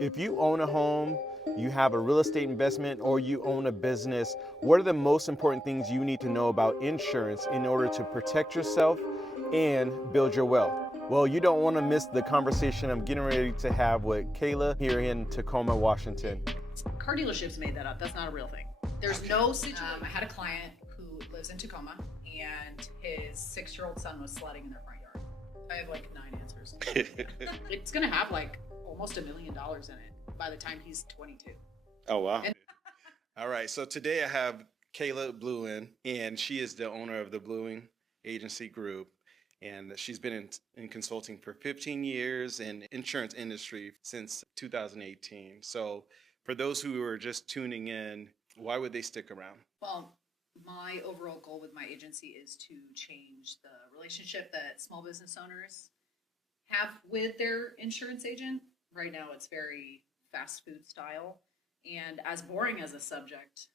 If you own a home, you have a real estate investment, or you own a business, what are the most important things you need to know about insurance in order to protect yourself and build your wealth? Well, you don't want to miss the conversation I'm getting ready to have with Kayla here in Tacoma, Washington. Car dealerships made that up. That's not a real thing. There's no situation. I had a client who lives in Tacoma, and his 6-year-old son was sledding in their front yard. I have like 9 answers. It's gonna have like almost $1 million in it by the time he's 22. Oh, wow. All right. So today I have Kayla Blouin, and she is the owner of the Blouin Agency Group. And she's been in consulting for 15 years and insurance industry since 2018. So for those who are just tuning in, why would they stick around? Well, my overall goal with my agency is to change the relationship that small business owners have with their insurance agent. Right now, it's very fast food style. And as boring as a subject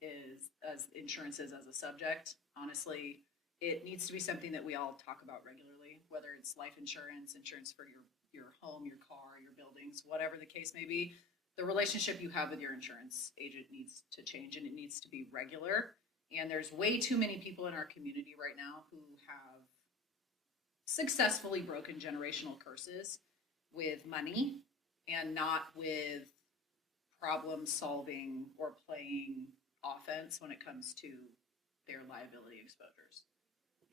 is, as insurance is as a subject, honestly, it needs to be something that we all talk about regularly, whether it's life insurance, insurance for your home, your car, your buildings, whatever the case may be. The relationship you have with your insurance agent needs to change, and it needs to be regular. And there's way too many people in our community right now who have successfully broken generational curses with money and not with problem solving or playing offense when it comes to their liability exposures.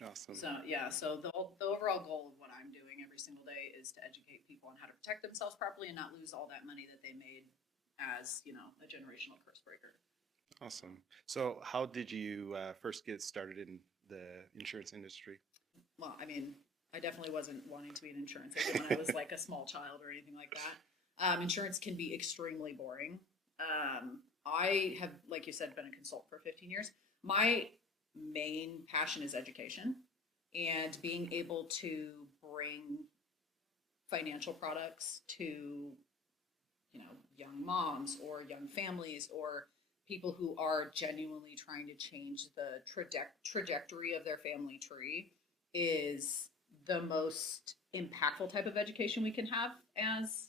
Awesome. So the overall goal of what I'm doing every single day is to educate people on how to protect themselves properly and not lose all that money that they made as, a generational curse breaker. Awesome. So how did you first get started in the insurance industry? Well, I mean, I definitely wasn't wanting to be an insurance agent when I was like a small child or anything like that. Insurance can be extremely boring. I have, like you said, been a consultant for 15 years. My main passion is education and being able to bring financial products to, young moms or young families or people who are genuinely trying to change the trajectory of their family tree is the most impactful type of education we can have as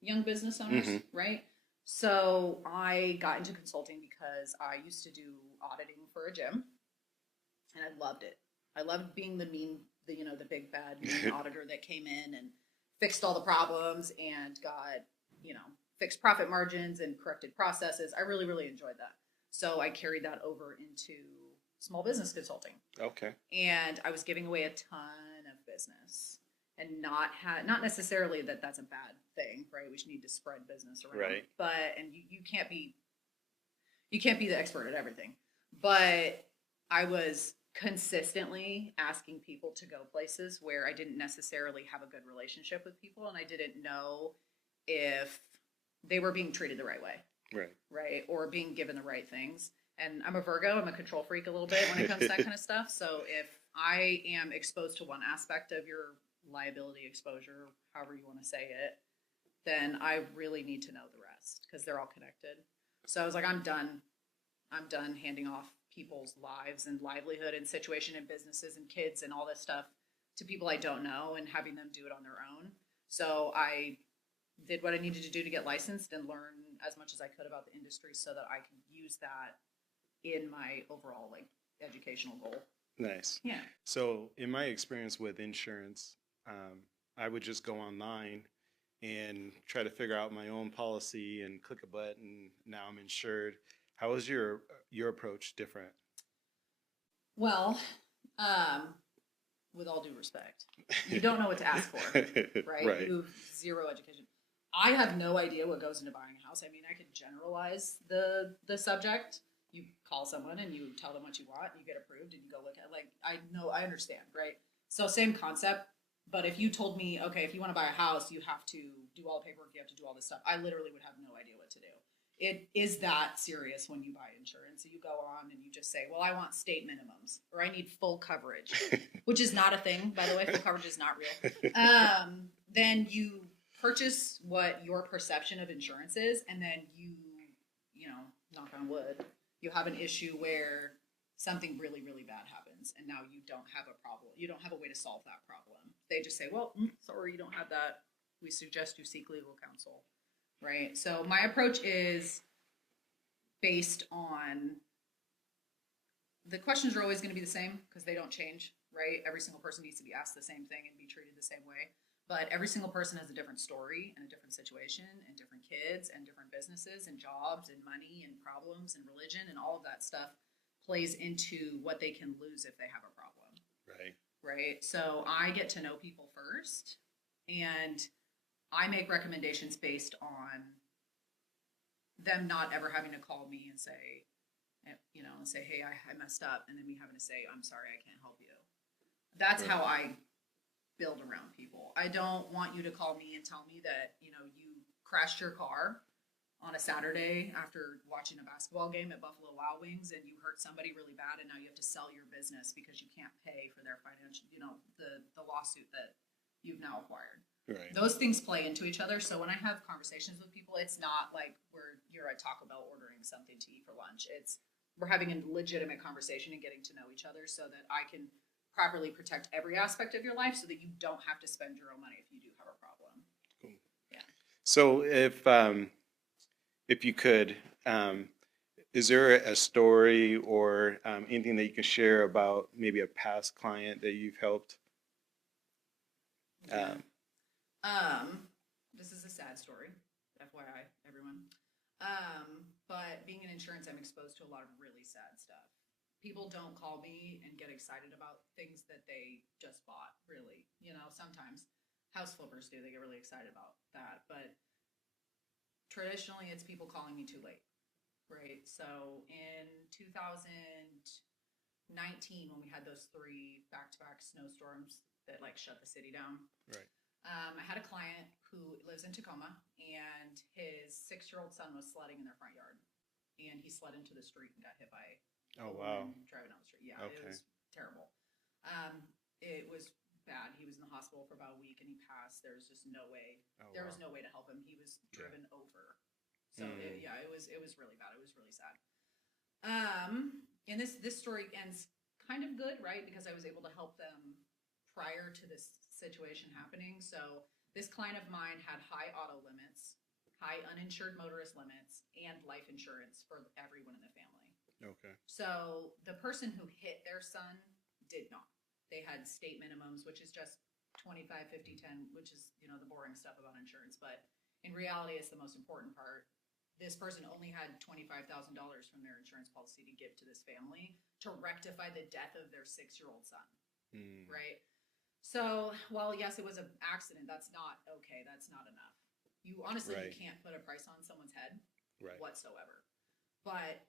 young business owners, right? So I got into consulting because I used to do auditing for a gym, and I loved it. I loved being the big bad mean auditor that came in and fixed all the problems and got, fixed profit margins and corrected processes. I really, really enjoyed that. So I carried that over into small business consulting. Okay. And I was giving away a ton of business, and not necessarily that that's a bad thing, right? We should need to spread business around. Right. But you can't be the expert at everything. But I was consistently asking people to go places where I didn't necessarily have a good relationship with people, and I didn't know if they were being treated the right way. Right. Or being given the right things. And I'm a Virgo. I'm a control freak a little bit when it comes to that kind of stuff. So if I am exposed to one aspect of your liability exposure, however you want to say it, then I really need to know the rest because they're all connected. So I was like, I'm done handing off people's lives and livelihood and situation and businesses and kids and all this stuff to people I don't know and having them do it on their own. So I did what I needed to do to get licensed and learn as much as I could about the industry so that I could use that in my overall educational goal. Nice. Yeah. So in my experience with insurance, I would just go online and try to figure out my own policy and click a button. Now I'm insured. How is your approach different? Well, with all due respect, you don't know what to ask for, right? Right. You have zero education. I have no idea what goes into buying a house. I mean, I could generalize the subject. You call someone and you tell them what you want, and you get approved, and you go look at I understand, right? So same concept, but if you told me, okay, if you want to buy a house, you have to do all the paperwork, you have to do all this stuff, I literally would have no idea what to do. It is that serious when you buy insurance. So you go on and you just say, well, I want state minimums, or I need full coverage, which is not a thing, by the way. Full coverage is not real. Then you purchase what your perception of insurance is, and then you knock on wood, you have an issue where something really, really bad happens, and now you don't have a problem. You don't have a way to solve that problem. They just say, well, sorry, you don't have that. We suggest you seek legal counsel. right? So my approach is based on the questions are always going to be the same because they don't change, right? Every single person needs to be asked the same thing and be treated the same way. But every single person has a different story and a different situation and different kids and different businesses and jobs and money and problems and religion and all of that stuff plays into what they can lose if they have a problem. Right. Right. So I get to know people first and I make recommendations based on them not ever having to call me and say, hey, I messed up. And then me having to say, I'm sorry, I can't help you. That's how I build around people. I don't want you to call me and tell me that, you crashed your car on a Saturday after watching a basketball game at Buffalo Wild Wings and you hurt somebody really bad and now you have to sell your business because you can't pay for their financial, the lawsuit that you've now acquired. Right. Those things play into each other. So when I have conversations with people, it's not like you're at Taco Bell ordering something to eat for lunch. We're having a legitimate conversation and getting to know each other so that I can properly protect every aspect of your life so that you don't have to spend your own money if you do have a problem. Cool. Yeah. So if you could, is there a story or anything that you can share about maybe a past client that you've helped? Yeah. This is a sad story, FYI, everyone. But being in insurance, I'm exposed to a lot of really sad stuff. People don't call me and get excited about things that they just bought, really. Sometimes house flippers do. They get really excited about that. But traditionally, it's people calling me too late, right? So in 2019, when we had those 3 back-to-back snowstorms that shut the city down, Right. I had a client who lives in Tacoma, and his 6-year-old son was sledding in their front yard, and he slid into the street and got hit by a woman driving down the street. Yeah, okay. It was terrible. It was bad. He was in the hospital for about a week, and he passed. There was just no way. There was no way to help him. He was driven over. So it was really bad. It was really sad. And this story ends kind of good, right? Because I was able to help them prior to this situation happening. So this client of mine had high auto limits, high uninsured motorist limits, and life insurance for everyone in the family. Okay. So the person who hit their son did not. They had state minimums, which is just 25, 50, 10, which is, the boring stuff about insurance. But in reality, it's the most important part. This person only had $25,000 from their insurance policy to give to this family to rectify the death of their 6-year-old son. Right? So, while yes, it was an accident, that's not okay. That's not enough. You honestly you can't put a price on someone's head whatsoever. But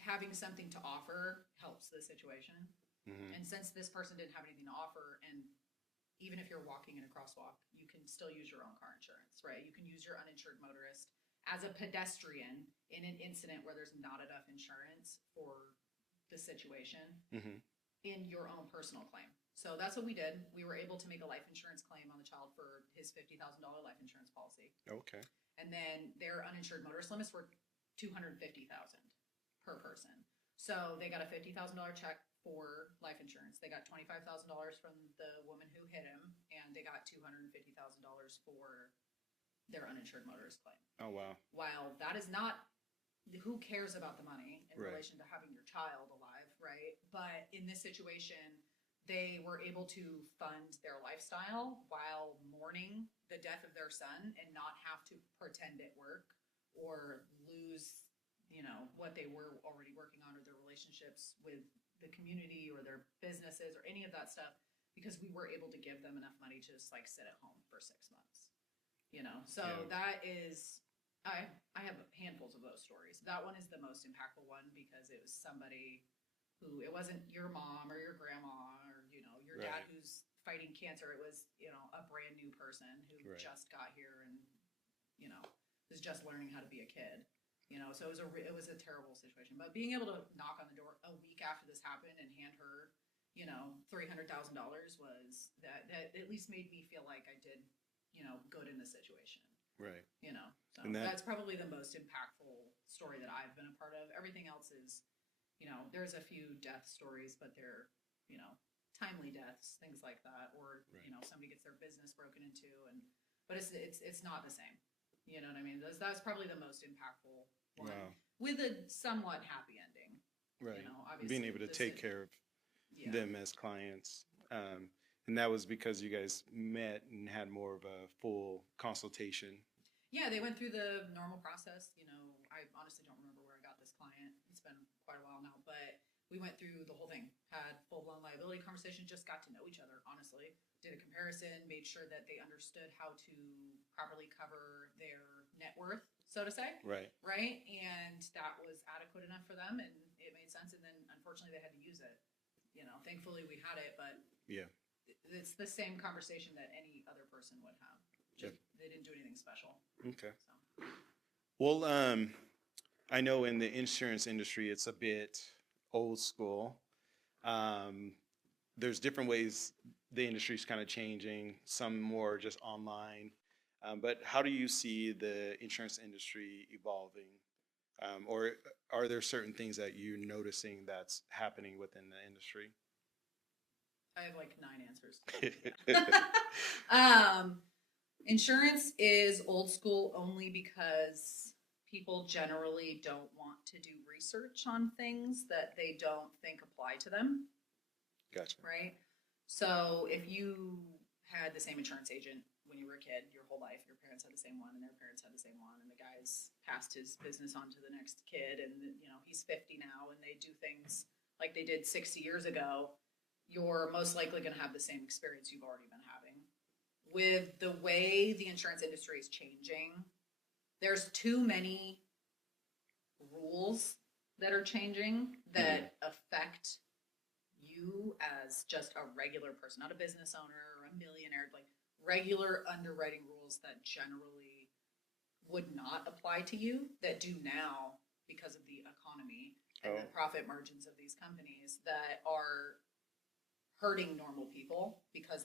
having something to offer helps the situation. Mm-hmm. And since this person didn't have anything to offer, and even if you're walking in a crosswalk, you can still use your own car insurance, right? You can use your uninsured motorist as a pedestrian in an incident where there's not enough insurance for the situation in your own personal claim. So that's what we did. We were able to make a life insurance claim on the child for his $50,000 life insurance policy. Okay. And then their uninsured motorist limits were $250,000 per person. So they got a $50,000 check for life insurance. They got $25,000 from the woman who hit him, and they got $250,000 for their uninsured motorist claim. Oh, wow. While that is not, who cares about the money in relation to having your child alive, right? But in this situation, they were able to fund their lifestyle while mourning the death of their son and not have to pretend at work or lose, what they were already working on or their relationships with the community or their businesses or any of that stuff, because we were able to give them enough money to just sit at home for 6 months, So that is, I have handfuls of those stories. That one is the most impactful one because it was somebody who, it wasn't your mom or your grandma or, your dad who's fighting cancer. It was, a brand new person who just got here and, was just learning how to be a kid, so it was a terrible situation. But being able to knock on the door a week after this happened and hand her, $300,000 was that at least made me feel like I did, good in the situation. Right. So that's probably the most impactful story that I've been a part of. Everything else is, there's a few death stories, but they're, timely deaths, things like that, or somebody gets their business broken into, but it's not the same. You know what I mean? That's probably the most impactful one, Wow. with a somewhat happy ending. Right. You know, obviously, Being able to take care of yeah. them as clients. And that was because you guys met and had more of a full consultation. Yeah, they went through the normal process. You know, I honestly don't remember where I got this client. It's been quite a while now, but we went through the whole thing, had full-blown liability conversation, just got to know each other, honestly. Did a comparison, made sure that they understood how to properly cover their net worth, so to say. Right. Right? And that was adequate enough for them, and it made sense. And then, unfortunately, they had to use it. You know, thankfully we had it, but Yeah. it's the same conversation that any other person would have. Just, they didn't do anything special. Okay. So. Well, I know in the insurance industry, it's a bit old school. There's different ways the industry's kind of changing, some more just online. But how do you see the insurance industry evolving? Or are there certain things that you're noticing that's happening within the industry? I have like 9 answers. Insurance is old school only because people generally don't want to do research on things that they don't think apply to them. Gotcha. Right? So if you had the same insurance agent when you were a kid your whole life, your parents had the same one and their parents had the same one, and the guy's passed his business on to the next kid, and you know he's 50 now and they do things like they did 60 years ago, you're most likely going to have the same experience you've already been having. With the way the insurance industry is changing, there's too many rules that are changing that affect you as just a regular person, not a business owner or a millionaire, like regular underwriting rules that generally would not apply to you that do now because of the economy and the profit margins of these companies that are hurting normal people because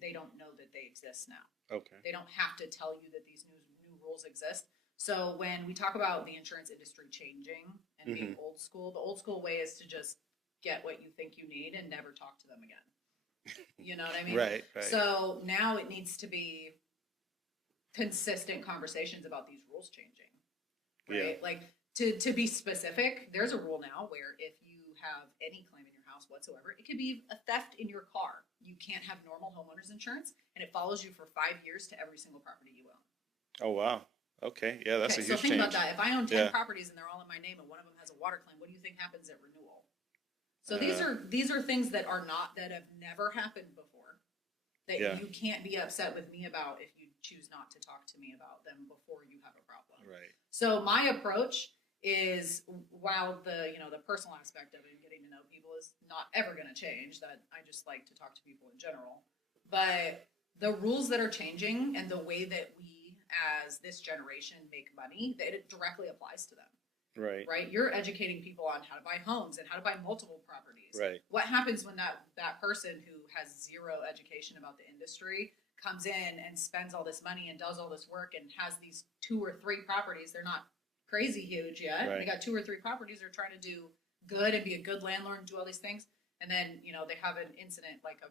they don't know that they exist now. Okay. They don't have to tell you that these new rules exist. So when we talk about the insurance industry changing and being old school, the old school way is to just get what you think you need and never talk to them again. You know what I mean? Right. So now it needs to be consistent conversations about these rules changing. Right? Yeah. Like to be specific, there's a rule now where if you have any claim in your house whatsoever, it could be a theft in your car. You can't have normal homeowners insurance, and it follows you for 5 years to every single property you own. Oh, wow. Okay. Yeah, that's a huge change. So think about that. If I own 10 properties and they're all in my name and one of them has a water claim, what do you think happens at renewal? So these are things that have never happened before that you can't be upset with me about if you choose not to talk to me about them before you have a problem. Right. So my approach is, while the personal aspect of it and getting to know people is not ever going to change, that I just like to talk to people in general, but the rules that are changing and the way that we as this generation make money, that it directly applies to them. Right. You're educating people on how to buy homes and how to buy multiple properties. Right. What happens when that person who has zero education about the industry comes in and spends all this money and does all this work and has these 2 or 3 properties? They're not crazy huge yet. Right. They got 2 or 3 properties. They're trying to do good and be a good landlord and do all these things. And then, they have an incident like an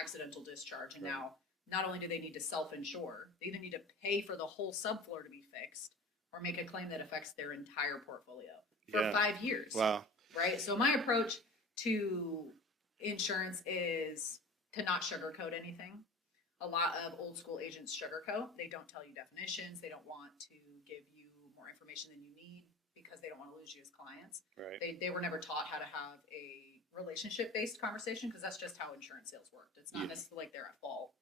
accidental discharge. And now not only do they need to self-insure, they either need to pay for the whole subfloor to be fixed or make a claim that affects their entire portfolio for 5 years. Wow. Right? So my approach to insurance is to not sugarcoat anything. A lot of old school agents sugarcoat. They don't tell you definitions. They don't want to give you more information than you need because they don't want to lose you as clients. Right. They were never taught how to have a relationship-based conversation because that's just how insurance sales worked. It's not necessarily like they're at fault.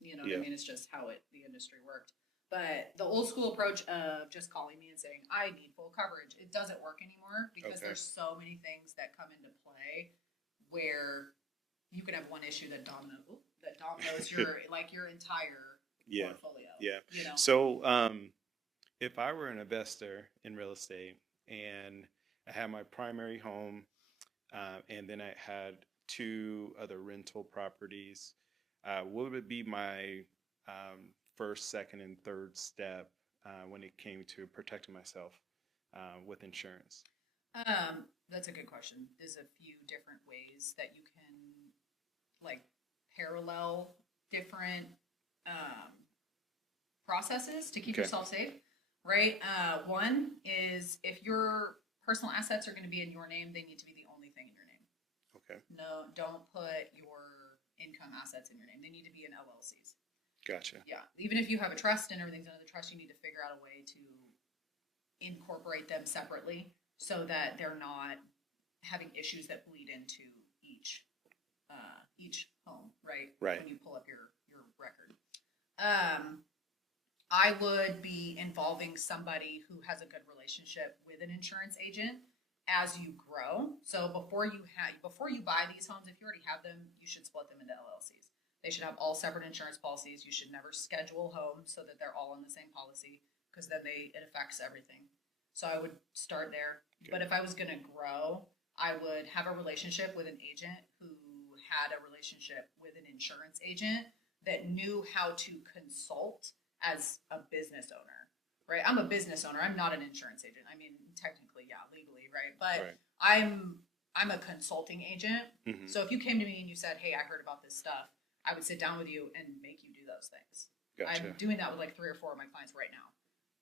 You know what I mean? It's just how the industry worked. But the old school approach of just calling me and saying, I need full coverage, it doesn't work anymore because there's so many things that come into play where you could have one issue that dominoes your entire portfolio. Yeah. You know? So if I were an investor in real estate and I had my primary home and then I had 2 other rental properties, what would be my first, second, and third step when it came to protecting myself with insurance? That's a good question. There's a few different ways that you can parallel different processes to keep Okay. yourself safe, right? One is if your personal assets are going to be in your name, they need to be the only thing in your name. Okay. No, don't put your income assets in your name. They need to be in LLCs. Gotcha. Yeah. Even if you have a trust and everything's under the trust, you need to figure out a way to incorporate them separately so that they're not having issues that bleed into each home, right? Right. When you pull up your record. I would be involving somebody who has a good relationship with an insurance agent as you grow. So before you buy these homes, if you already have them, you should split them into LLCs. They should have all separate insurance policies. You should never schedule homes so that they're all on the same policy, because then it affects everything. So I would start there. Okay. But if I was going to grow, I would have a relationship with an agent who had a relationship with an insurance agent that knew how to consult as a business owner, right? I'm a business owner. I'm not an insurance agent. I mean, technically, yeah, legally, right? But Right. I'm a consulting agent. Mm-hmm. So if you came to me and you said, "Hey, I heard about this stuff," I would sit down with you and make you do those things. Gotcha. I'm doing that with like 3 or 4 of my clients right now,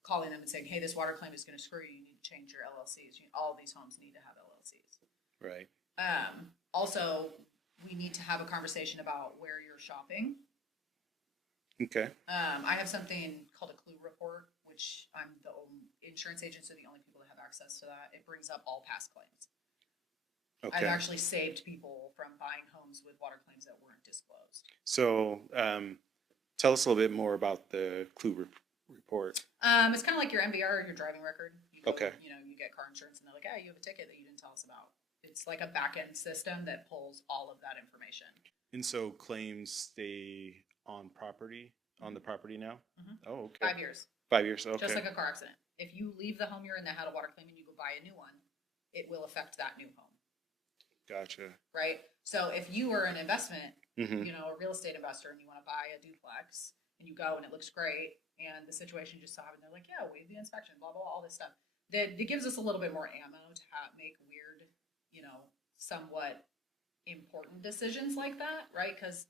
calling them and saying, "Hey, this water claim is going to screw you. You need to change your LLCs. All of these homes need to have LLCs." Right. Also, we need to have a conversation about where you're shopping. Okay. I have something called a clue report, which I'm the insurance agent, so the only people that have access to that. It brings up all past claims. Okay. I've actually saved people from buying homes with water claims that weren't disclosed. So, tell us a little bit more about the clue report. It's kind of like your MVR or your driving record. You go, Okay. You get car insurance, and they're like, "Yeah, you have a ticket that you didn't tell us about." It's like a back end system that pulls all of that information. And so claims stay on the property now? Mhm. Oh, okay. 5 years. 5 years. Okay. Just like a car accident. If you leave the home you're in that had a water claim and you go buy a new one, it will affect that new home. Gotcha. Right? So if you were an investment, Mm-hmm. a real estate investor, and you want to buy a duplex, and you go and it looks great, and the situation just happened, they're like, "Yeah, waive the inspection, blah, blah, blah, all this stuff." That it gives us a little bit more ammo to make weird, somewhat important decisions like that, right? Because,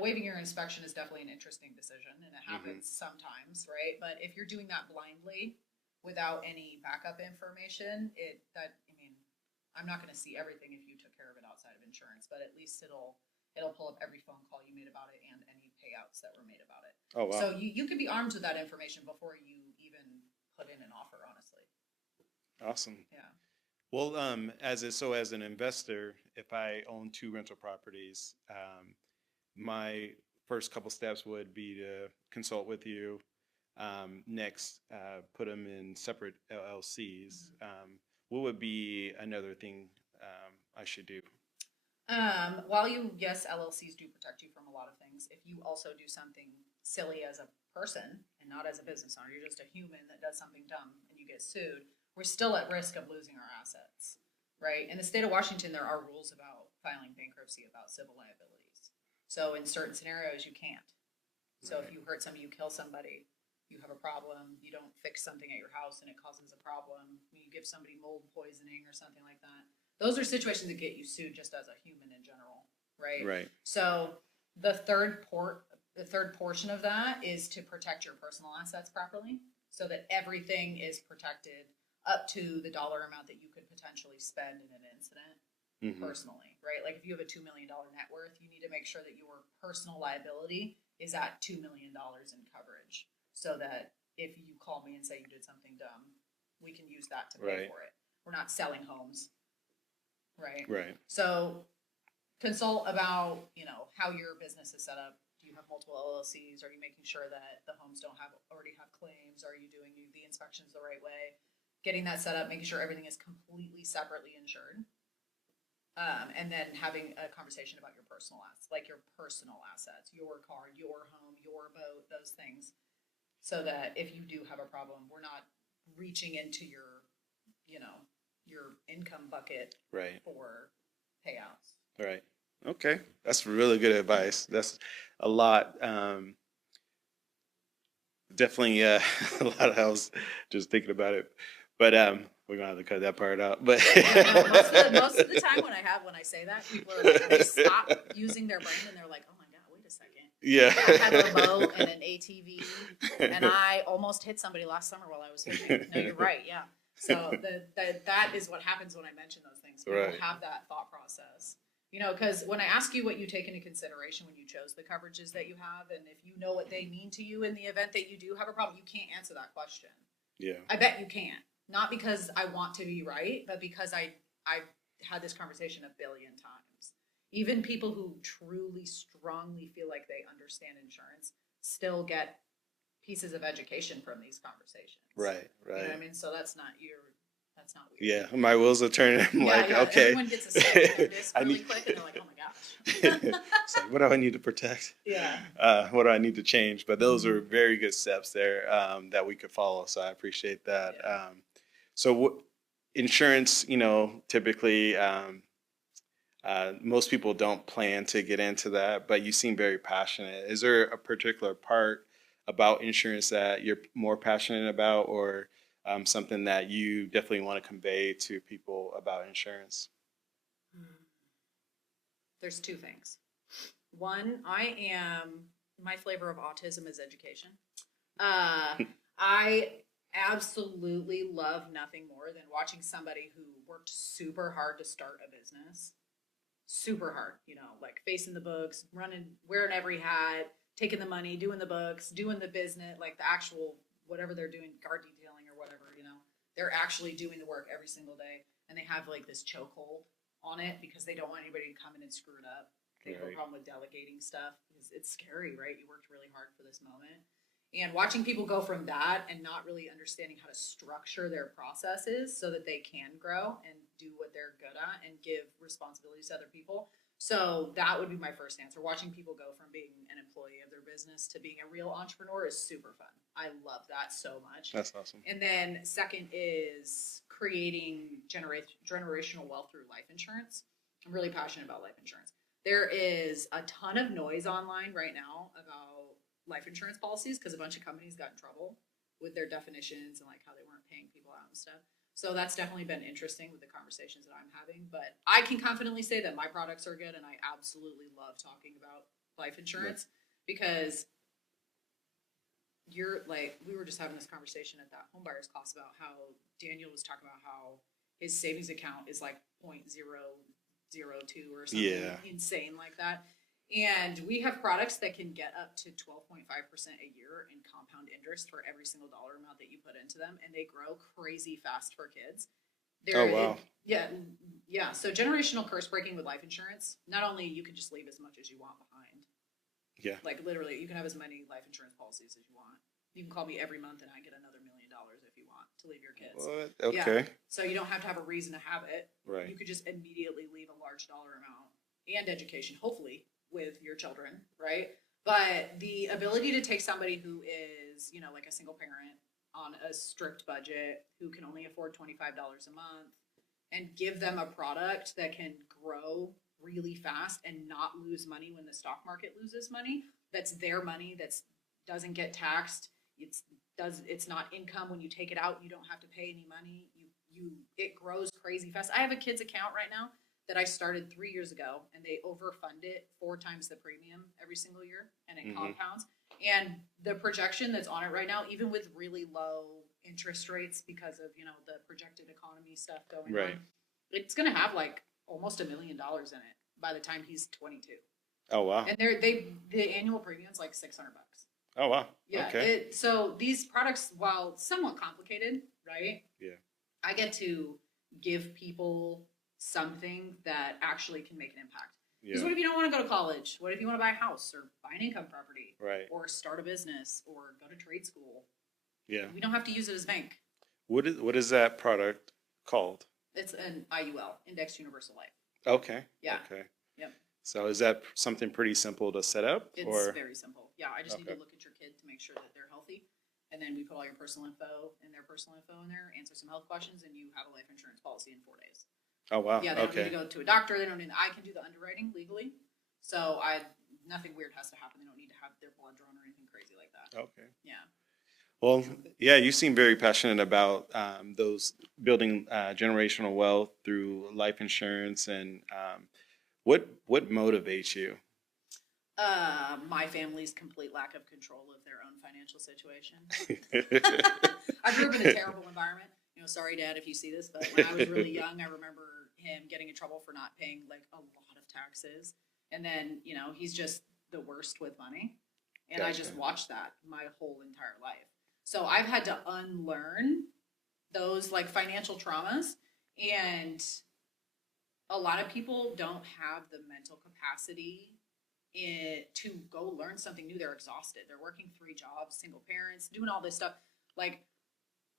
waiving your inspection is definitely an interesting decision, and it happens sometimes, right? But if you're doing that blindly without any backup information, I'm not going to see everything if you took care of it outside of insurance, but at least it'll pull up every phone call you made about it and any payouts that were made about it. Oh, wow. So you could be armed with that information before you even put in an offer, honestly. Awesome. Yeah. Well, as an investor, if I own 2 rental properties, my first couple steps would be to consult with you. Next, put them in separate LLCs. What would be another thing I should do? Yes, LLCs do protect you from a lot of things. If you also do something silly as a person and not as a business owner, you're just a human that does something dumb and you get sued, we're still at risk of losing our assets, right? In the state of Washington, there are rules about filing bankruptcy about civil liabilities. So in certain scenarios, you can't. So if you hurt somebody, you kill somebody, you have a problem, you don't fix something at your house and it causes a problem, you give somebody mold poisoning or something like that. Those are situations that get you sued just as a human in general, right? Right. So the third portion of that is to protect your personal assets properly so that everything is protected up to the dollar amount that you could potentially spend in an incident personally, right? Like if you have a $2 million net worth, you need to make sure that your personal liability is at $2 million in coverage so that if you call me and say you did something dumb, we can use that to pay for it. We're not selling homes. Right. Right. So consult about, how your business is set up. Do you have multiple LLCs? Are you making sure that the homes don't already have claims? Are you doing the inspections the right way? Getting that set up, making sure everything is completely separately insured. And then having a conversation about your personal assets, like your personal assets, your car, your home, your boat, those things. So that if you do have a problem, we're not reaching into your income bucket for payouts. Right. Okay. That's really good advice. That's a lot. Definitely a lot. I was just thinking about it, but we're gonna have to cut that part out. But most of the time when I say that, people are like, they stop using their brain and they're like, "Oh my God, wait a second." Yeah. I have a boat and an ATV, and I almost hit somebody last summer while I was fishing. No, you're right. Yeah. So that is what happens when I mention those things. People Right. have that thought process. Because when I ask you what you take into consideration when you chose the coverages that you have, and if you know what they mean to you in the event that you do have a problem, you can't answer that question. Yeah. I bet you can't. Not because I want to be right, but because I've had this conversation a billion times. Even people who truly, strongly feel like they understand insurance still get pieces of education from these conversations. Right. You know Right. what I mean? So that's not weird. Yeah. My wheels are turning. I'm Yeah, like, yeah. okay. Everyone gets a stick of this I really need- quick, and they're like, "Oh my gosh." It's like, what do I need to protect? Yeah. What do I need to change? But those are very good steps there that we could follow. So I appreciate that. Yeah. Insurance, typically most people don't plan to get into that, but you seem very passionate. Is there a particular part about insurance that you're more passionate about, or something that you definitely want to convey to people about insurance? There's two things. One, my flavor of autism is education. I absolutely love nothing more than watching somebody who worked super hard to start a business. Super hard, like facing the books, running, wearing every hat, taking the money, doing the books, doing the business, like the actual, whatever they're doing, car detailing or whatever, they're actually doing the work every single day. And they have like this chokehold on it because they don't want anybody to come in and screw it up. They have a problem with delegating stuff because it's scary, right? You worked really hard for this moment. And watching people go from that and not really understanding how to structure their processes so that they can grow and do what they're good at and give responsibilities to other people. So that would be my first answer. Watching people go from being an employee of their business to being a real entrepreneur is super fun. I love that so much. That's awesome. And then second is creating generational wealth through life insurance. I'm really passionate about life insurance. There is a ton of noise online right now about life insurance policies because a bunch of companies got in trouble with their definitions and like how they weren't paying people out and stuff. So that's definitely been interesting with the conversations that I'm having. But I can confidently say that my products are good, and I absolutely love talking about life insurance because we were just having this conversation at that homebuyers class about how Daniel was talking about how his savings account is like 0.002 or something insane like that. And we have products that can get up to 12.5% a year in compound interest for every single dollar amount that you put into them. And they grow crazy fast for kids. Wow. Yeah. So generational curse breaking with life insurance, not only you can just leave as much as you want behind. Yeah. Like literally, you can have as many life insurance policies as you want. You can call me every month and I get another $1 million if you want to leave your kids. What? Okay. Yeah. So you don't have to have a reason to have it. Right. You could just immediately leave a large dollar amount and education, hopefully, with your children, right? But the ability to take somebody who is, like a single parent on a strict budget, who can only afford $25 a month, and give them a product that can grow really fast and not lose money when the stock market loses money, that's their money, doesn't get taxed. It's not income. When you take it out, you don't have to pay any money. It grows crazy fast. I have a kid's account right now that I started 3 years ago, and they overfund it 4 times the premium every single year, and it compounds. And the projection that's on it right now, even with really low interest rates because of the projected economy stuff going on, it's going to have like almost $1 million in it by the time he's 22. Oh wow! And the annual premium is like $600. Oh wow! Yeah. Okay. So these products, while somewhat complicated, right? Yeah. I get to give people something that actually can make an impact. Because what if you don't want to go to college? What if you want to buy a house or buy an income property? Right. Or start a business or go to trade school? Yeah. We don't have to use it as bank. What is that product called? It's an IUL, Indexed Universal Life. Okay. Yeah. Okay. Yep. So is that something pretty simple to set up? It's very simple. Yeah, I just need to look at your kid to make sure that they're healthy. And then we put all your personal info and their personal info in there, answer some health questions, and you have a life insurance policy in 4 days. Oh, wow. Yeah, they don't need to go to a doctor. They don't need. I can do the underwriting legally. So nothing weird has to happen. They don't need to have their blood drawn or anything crazy like that. Okay. Yeah. Well, yeah, you seem very passionate about those building generational wealth through life insurance. And what motivates you? My family's complete lack of control of their own financial situation. I grew up in a terrible environment. You know, sorry, Dad, if you see this, but when I was really young, I remember him getting in trouble for not paying like a lot of taxes. And then, you know, he's just the worst with money. And I just watched that my whole entire life. So I've had to unlearn those like financial traumas. And a lot of people don't have the mental capacity to go learn something new. They're exhausted. They're working 3 jobs, single parents, doing all this stuff. Like,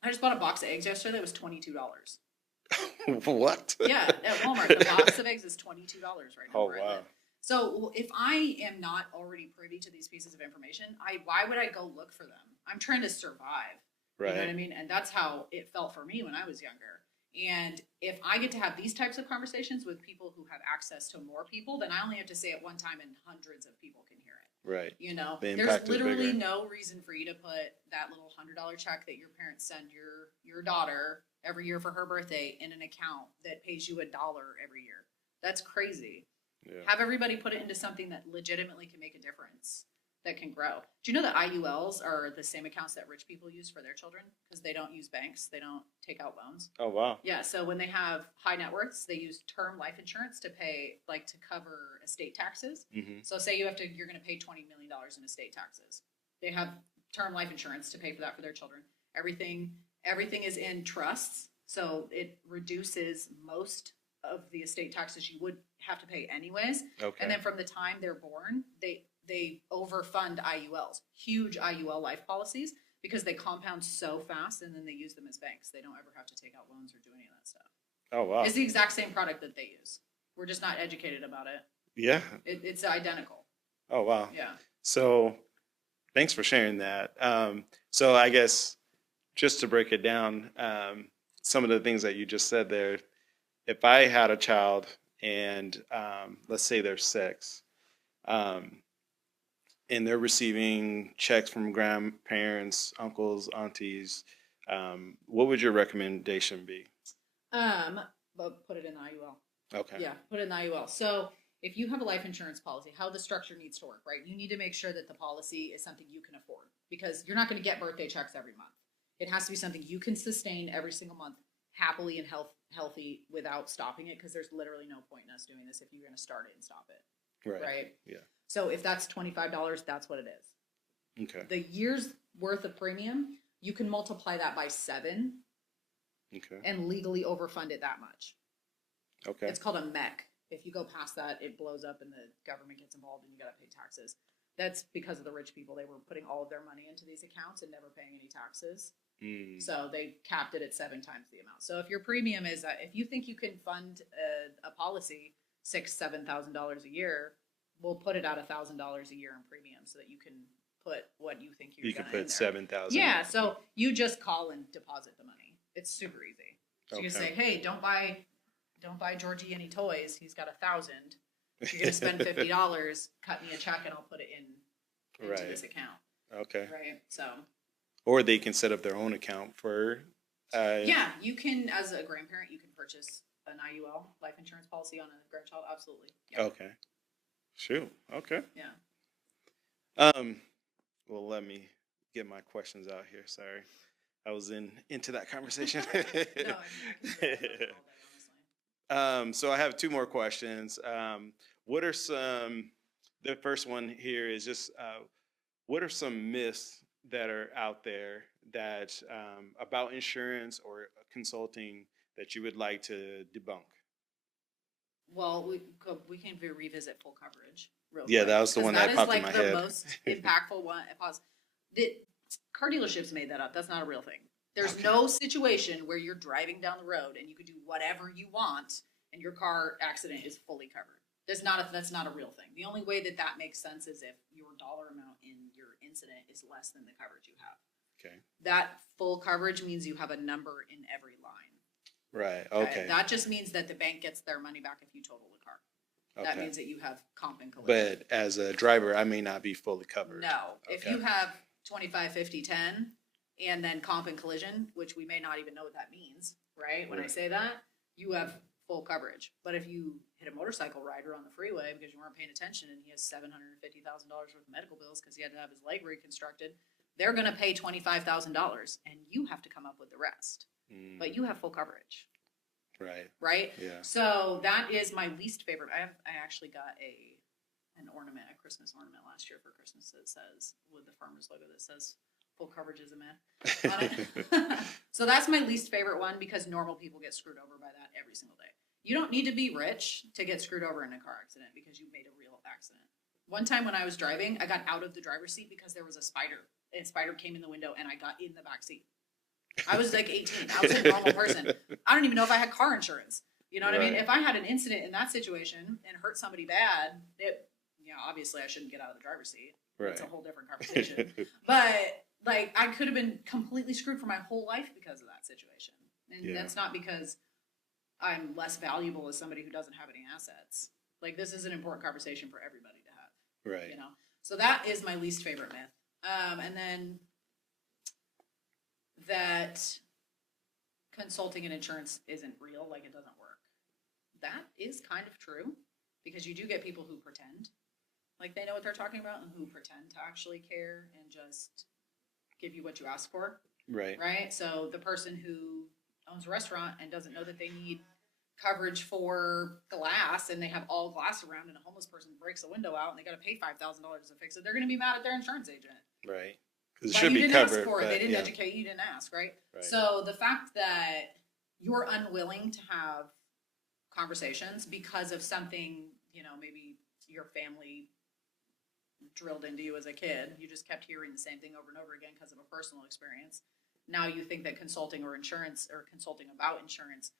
I just bought a box of eggs yesterday. It was $22. What? Yeah, at Walmart. The box of eggs is $22 right now. Oh, where I wow. live. So if I am not already privy to these pieces of information, why would I go look for them? I'm trying to survive. Right. You know what I mean? And that's how it felt for me when I was younger. And if I get to have these types of conversations with people who have access to more people, then I only have to say it one time and hundreds of people can hear it. Right. You know, The there's impact is literally bigger. no reason for you to put that little $100 check that your parents send your daughter every year for her birthday in an account that pays you $1 every year. That's crazy. Yeah. Have everybody put it into something that legitimately can make a difference, that can grow. Do you know that IULs are the same accounts that rich people use for their children? Because they don't use banks. They don't take out loans. Oh, wow. Yeah, so when they have high net worths, they use term life insurance to pay, like, to cover estate taxes. Mm-hmm. So say you're going to pay $20 million in estate taxes. They have term life insurance to pay for that for their children. Everything is in trusts, so it reduces most of the estate taxes you would have to pay anyways. Okay. And then from the time they're born, they overfund IULs, huge IUL life policies, because they compound so fast, and then they use them as banks. They don't ever have to take out loans or do any of that stuff. Oh, wow. It's the exact same product that they use. We're just not educated about it. Yeah. It's identical. Oh, wow. Yeah. So thanks for sharing that. So I guess just to break it down, some of the things that you just said there, if I had a child and let's say they're 6, and they're receiving checks from grandparents, uncles, aunties, what would your recommendation be? But put it in the IUL. Okay. Yeah, put it in the IUL. So if you have a life insurance policy, how the structure needs to work, right? You need to make sure that the policy is something you can afford, because you're not going to get birthday checks every month. It has to be something you can sustain every single month, happily and healthy, without stopping it, because there's literally no point in us doing this if you're going to start it and stop it. Right. Right? Yeah. So if that's $25, that's what it is. Okay. The year's worth of premium, you can multiply that by 7 Okay. and legally overfund it that much. Okay. It's called a MEC. If you go past that, it blows up and the government gets involved and you got to pay taxes. That's because of the rich people. They were putting all of their money into these accounts and never paying any taxes. So they capped it at 7 times the amount. So if your premium is, if you think you can fund a policy $6,000-$7,000 a year, we'll put it at $1,000 a year in premium so that you can put what you think you're You going can to put 7,000. Yeah, so you just call and deposit the money. It's super easy. So you can say, Okay. hey, don't buy Georgie any toys. He's got 1,000. You're gonna spend $50. Cut me a check and I'll put it into Right. this account. Okay. Right. So Or they can set up their own account for. yeah, you can, as a grandparent, you can purchase an IUL life insurance policy on a grandchild. Absolutely. Yeah. Okay. Shoot. Okay. Yeah. Well, let me get my questions out here. Sorry, I was into that conversation. No, I mean, I can really talk about that, honestly. So I have 2 more questions. What are some? The first one here is just what are some myths that are out there that about insurance or consulting that you would like to debunk? Well, we can revisit full coverage. Real Yeah, quick, that was the 'cause one that popped is in like my head. the most impactful one. The car dealerships made that up. That's not a real thing. There's Okay. no situation where you're driving down the road and you could do whatever you want and your car accident is fully covered. That's not a real thing. The only way that makes sense is if your dollar amount in your incident is less than the coverage you have. Okay. That full coverage means you have a number in every line. Right. Okay. That just means that the bank gets their money back if you total the car. That Okay. means that you have comp and collision. But as a driver, I may not be fully covered. No, if Okay. you have 25, 50, 10, and then comp and collision, which we may not even know what that means, right? When I Right. say that, you have full coverage. But if you hit a motorcycle rider on the freeway because you weren't paying attention and he has $750,000 worth of medical bills because he had to have his leg reconstructed, they're going to pay $25,000 and you have to come up with the rest. But you have full coverage. Right? Yeah. So that is my least favorite. I actually got an ornament, a Christmas ornament last year for Christmas that says, with the farmer's logo that says, full coverage is a myth on it. So that's my least favorite one because normal people get screwed over by that every single day. You don't need to be rich to get screwed over in a car accident because you made a real accident. One time when I was driving, I got out of the driver's seat because there was a spider. And a spider came in the window and I got in the back seat. I was like 18. I was a normal person. I don't even know if I had car insurance. You know what I mean? If I had an incident in that situation and hurt somebody bad, obviously I shouldn't get out of the driver's seat. It's a whole different conversation. But like I could have been completely screwed for my whole life because of that situation. And that's not because I'm less valuable as somebody who doesn't have any assets. Like this is an important conversation for everybody to have. Right. You know? So that is my least favorite myth. And then that consulting and insurance isn't real, like it doesn't work. That is kind of true because you do get people who pretend like they know what they're talking about and who pretend to actually care and just give you what you ask for. Right. So the person who owns a restaurant and doesn't know that they need coverage for glass and they have all glass around and a homeless person breaks a window out and they got to pay $5,000 to fix it, they're going to be mad at their insurance agent. Right. Because it should be covered. Ask for it. They didn't educate you, didn't ask, right? So the fact that you're unwilling to have conversations because of something, maybe your family drilled into you as a kid, you just kept hearing the same thing over and over again because of a personal experience. Now you think that consulting or insurance or consulting about insurance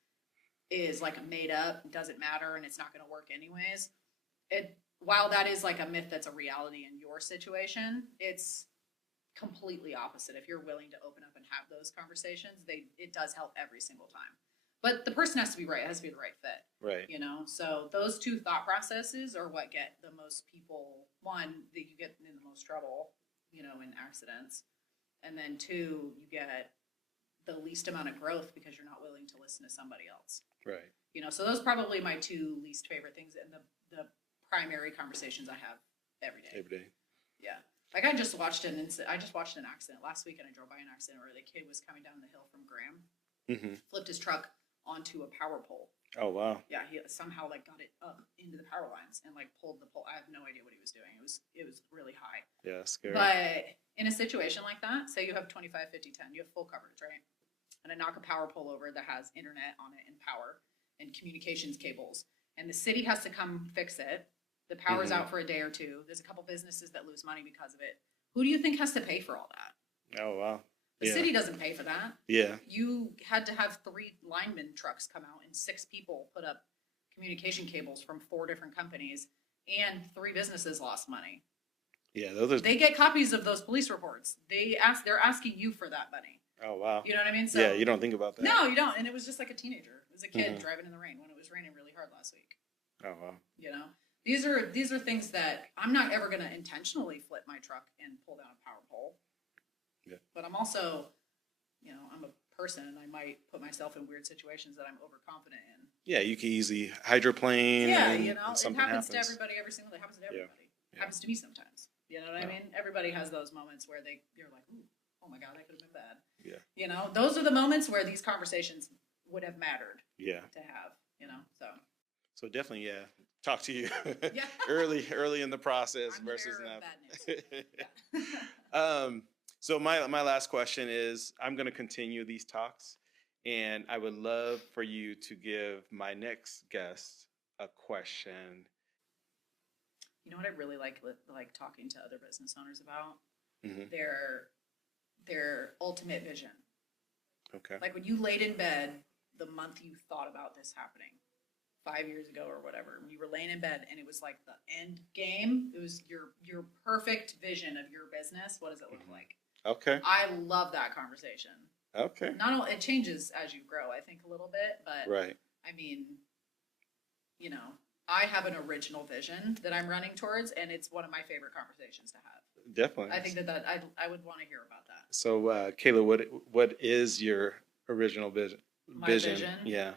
is like made up, doesn't matter, and it's not going to work anyways. While that is like a myth that's a reality in your situation, it's completely opposite. If you're willing to open up and have those conversations, it does help every single time. But the person has to be right. It has to be the right fit. Right. So those two thought processes are what get the most people, one, that you get in the most trouble, in accidents. And then two, you get the least amount of growth because you're not willing to listen to somebody else. Right. So those are probably my two least favorite things and the primary conversations I have every day. Every day. Yeah. Like I just watched an accident last week and I drove by an accident where the kid was coming down the hill from Graham, flipped his truck onto a power pole. Oh, wow. Yeah, he somehow got it up into the power lines and pulled the pole. I have no idea what he was doing. It was really high. Yeah, scary. But in a situation like that, say you have 25, 50, 10, you have full coverage, right? And I knock a power pole over that has internet on it and power and communications cables. And the city has to come fix it. The power's out for a day or two. There's a couple businesses that lose money because of it. Who do you think has to pay for all that? Oh, wow. The city doesn't pay for that. Yeah. You had to have 3 lineman trucks come out and 6 people put up communication cables from 4 different companies, and 3 businesses lost money. Yeah, they get copies of those police reports. They're asking you for that money. Oh, wow. You know what I mean? So, yeah, you don't think about that. No, you don't. And it was just like a teenager. It was a kid driving in the rain when it was raining really hard last week. Oh, wow. These are things that I'm not ever going to intentionally flip my truck and pull down a power pole. Yeah. But I'm also, I'm a person and I might put myself in weird situations that I'm overconfident in. Yeah, you can easily hydroplane. Yeah, and it something happens to everybody every single day. It happens to everybody. Yeah. It happens to me sometimes. You know what I mean? Everybody has those moments where you're like, ooh, oh my God, that could have been bad. Yeah. Those are the moments where these conversations would have mattered. Yeah. To have, so. So definitely, talk to you Yeah. early in the process I'm versus bad news. So my last question is, I'm going to continue these talks, and I would love for you to give my next guest a question. You know what I really like talking to other business owners about? Mm-hmm. Their ultimate vision. Okay. Like when you laid in bed the month you thought about this happening, 5 years ago or whatever, when you were laying in bed and it was like the end game, it was your perfect vision of your business. What does it look like? Okay. I love that conversation. Okay. Not only, it changes as you grow, I think a little bit, but right. I mean, I have an original vision that I'm running towards, and it's one of my favorite conversations to have. Definitely. I think that I would want to hear about that. So, Kayla, what is your original vision? My vision? Yeah.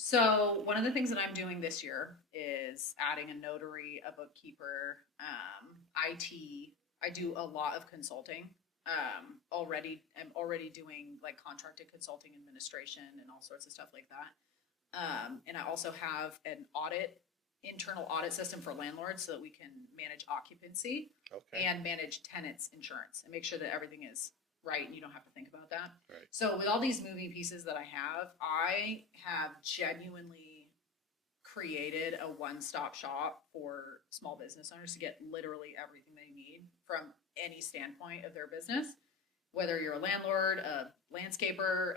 So one of the things that I'm doing this year is adding a notary, a bookkeeper, IT. I do a lot of consulting. I'm already doing like contracted consulting administration and all sorts of stuff like that. And I also have an internal audit system for landlords so that we can manage occupancy and manage tenants insurance and make sure that everything is right and you don't have to think about that. Right. So with all these moving pieces that I have genuinely created a one-stop shop for small business owners to get literally everything they need from any standpoint of their business. Whether you're a landlord, a landscaper,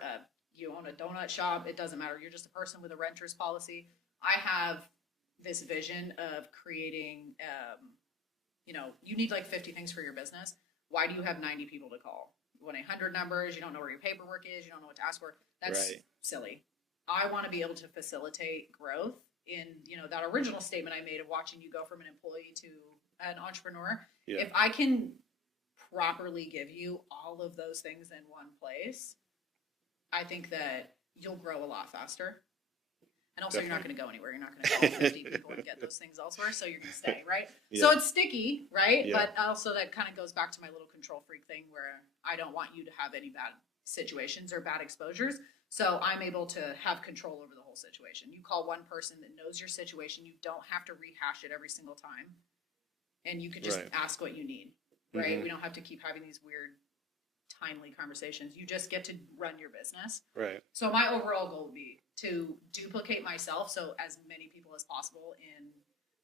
you own a donut shop, it doesn't matter. You're just a person with a renter's policy. I have this vision of creating, you need like 50 things for your business. Why do you have 90 people to call? 1-800 numbers, you don't know where your paperwork is, you don't know what to ask for. That's silly. I want to be able to facilitate growth in, that original statement I made of watching you go from an employee to an entrepreneur. Yeah. If I can properly give you all of those things in one place, I think that you'll grow a lot faster. And also, You're not going to go anywhere. You're not going to call 50 people and get those things elsewhere. So you're going to stay, right? Yeah. So it's sticky, right? Yeah. But also that kind of goes back to my little control freak thing where I don't want you to have any bad situations or bad exposures. So I'm able to have control over the whole situation. You call one person that knows your situation. You don't have to rehash it every single time. And you can just ask what you need, right? Mm-hmm. We don't have to keep having these weird timely conversations. You just get to run your business. Right. So my overall goal would be to duplicate myself so as many people as possible in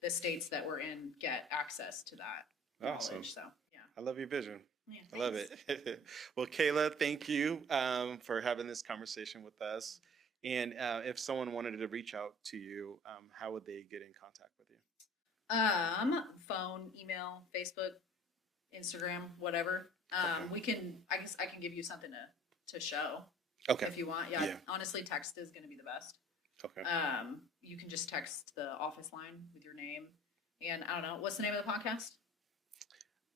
the states that we're in get access to that knowledge. So yeah. I love your vision. Yeah, I love it. Well, Kayla, thank you for having this conversation with us. And if someone wanted to reach out to you, how would they get in contact with you? Phone, email, Facebook, Instagram, whatever. I can give you something to show. Okay. If you want. Yeah. Honestly, text is going to be the best. Okay. You can just text the office line with your name. And I don't know, what's the name of the podcast?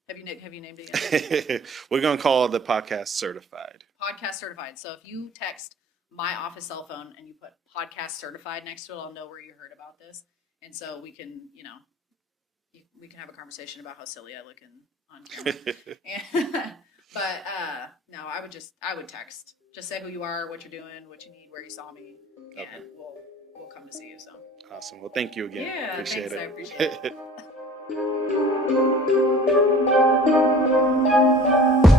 Have you named it yet? We're going to call the podcast Certified. Podcast Certified. So if you text my office cell phone and you put Podcast Certified next to it, I'll know where you heard about this. And so we can, we can have a conversation about how silly I look on camera. But no, I would text. Just say who you are, what you're doing, what you need, where you saw me, and we'll come to see you. So awesome. Well, thank you again. Yeah, appreciate thanks. it. I appreciate it.